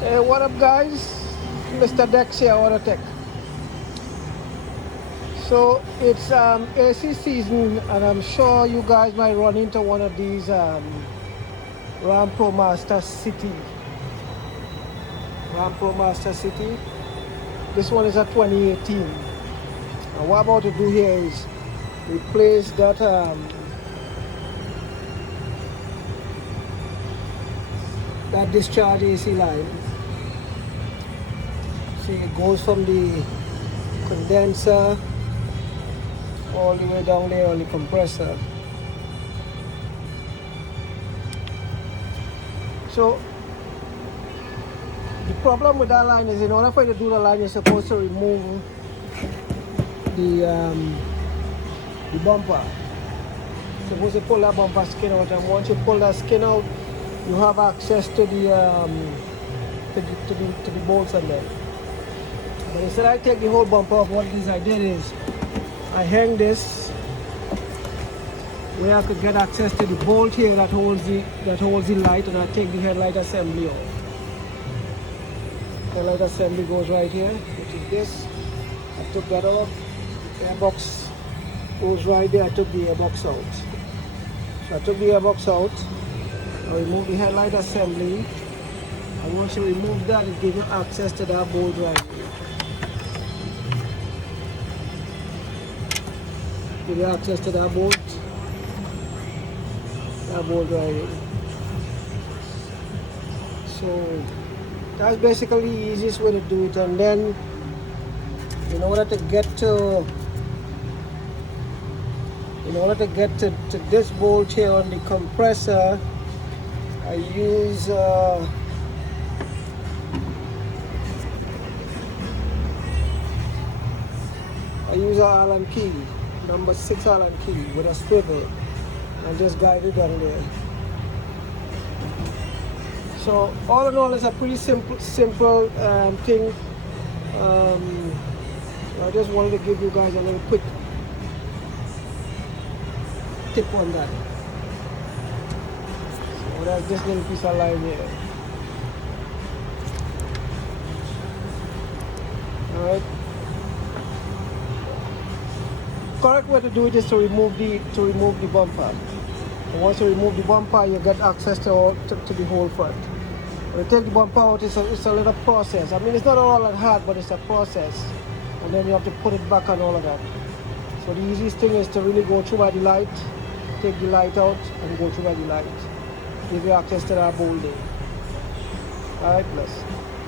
Hey, what up, guys? Mr. Dex here, Auto Tech. So it's AC season, and I'm sure you guys might run into one of these ProMaster City. ProMaster City. This one is a 2018. And what I'm about to do here is replace that discharge AC line. See, it goes from the condenser all the way down there on the compressor. So the problem with that line is, in order for you to do the line, you're supposed to remove the bumper. You're supposed to pull that bumper skin out, and once you pull that skin out, you have access to the bolts on there. But instead I take the whole bumper off, what it is I did is I hang this where I could get access to the bolt here that holds the light, and I take the headlight assembly off. The light assembly goes right here, which is this. I took that off. The airbox goes right there. I took the airbox out. So I took the airbox out. I removed the headlight assembly. And once you remove that, it gives you access to that bolt right here. Give you access to that bolt. That bolt right here. So that's basically the easiest way to do it. And then, in order to get to this bolt here on the compressor, I use an Allen key, number 6 Allen key with a swivel, and just guide it down there. So all in all, it's a pretty simple thing. I just wanted to give you guys a little quick tip on that. So that's this little piece of line here. Alright. Correct way to do it is to remove the bumper. And once you remove the bumper, you get access to the whole front. When you take the bumper out, it's a little process. I mean, it's not all that hard, but it's a process. And then you have to put it back and all of that. So the easiest thing is to really go through by the light, take the light out, and go through by the light. Give you access to that bolt there. Alright, bless.